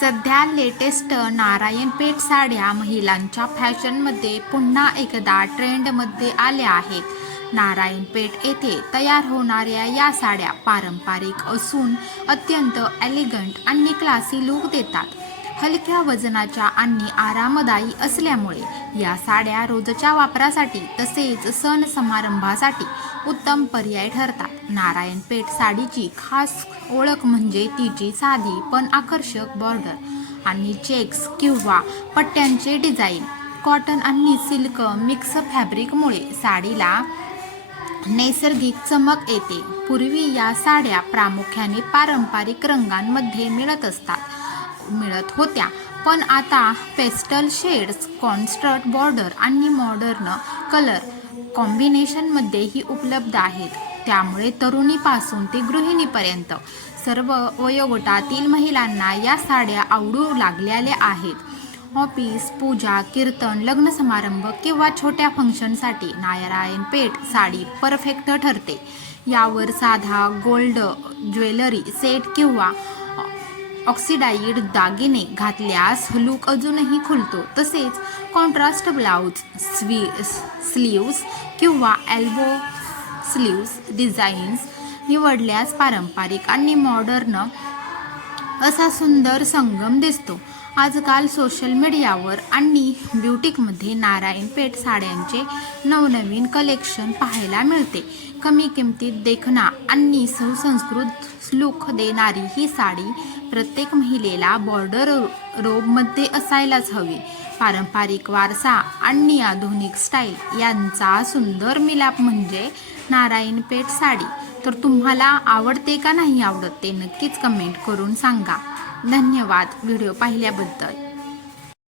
सध्या लेटेस्ट नारायणपेठ साड्या महिलांच्या फॅशनमध्ये पुन्हा एकदा ट्रेंडमध्ये आल्या आहेत। नारायणपेठ येथे तयार होणाऱ्या या साड्या पारंपरिक असून अत्यंत एलिगंट आणि क्लासी लुक देतात। हलक्या वजनाच्या आणि आरामदायी असल्यामुळे या साड्या रोजच्या वापरासाठी तसेच सण समारंभासाठी उत्तम पर्याय ठरतात। नारायणपेठ साडीची खास ओळख म्हणजे तिची साधी पण आकर्षक बॉर्डर आणि चेक्स किंवा पट्ट्यांचे डिझाईन। कॉटन आणि सिल्क मिक्स फॅब्रिकमुळे साडीला नैसर्गिक चमक येते। पूर्वी या साड्या प्रामुख्याने पारंपरिक रंगांमध्ये मिळत होत्या, पण आता पेस्टल शेड्स, कॉन्ट्रास्ट बॉर्डर आणि मॉडर्न कलर कॉम्बिनेशनमध्येही उपलब्ध आहेत। त्यामुळे तरुणीपासून ते गृहिणीपर्यंत सर्व वयोगटातील महिलांना या साड्या आवडू लागलेल्या आहेत। ऑफिस, पूजा, कीर्तन, लग्न समारंभ किंवा छोट्या फंक्शनसाठी नारायणपेठ साडी परफेक्ट ठरते। यावर साधा गोल्ड ज्वेलरी सेट किंवा ऑक्सिडाइज्ड दागिने घातल्यास लुक अजूनही खुलतो। तसेच कॉन्ट्रास्ट ब्लाउज, स्लीव्स किंवा एल्बो स्लीव्स डिझाईन्स निवडल्यास पारंपरिक आणि मॉडर्न असा सुंदर संगम दिसतो। आजकाल सोशल मीडियावर आणि ब्युटिकमध्ये नारायणपेठ साड्यांचे नवनवीन कलेक्शन पाहायला मिळते। कमी किमतीत देखणा आणि सुसंस्कृत लुक देणारी ही साडी प्रत्येक महिलेला बॉर्डर रोबमध्ये असायलाच हवी। पारंपरिक वारसा आणि आधुनिक स्टाईल यांचा सुंदर मिलाप म्हणजे नारायणपेठ साडी। तर तुम्हाला आवडते का नाही आवडत ते नक्कीच कमेंट करून सांगा। धन्यवाद व्हिडिओ पाहिल्याबद्दल।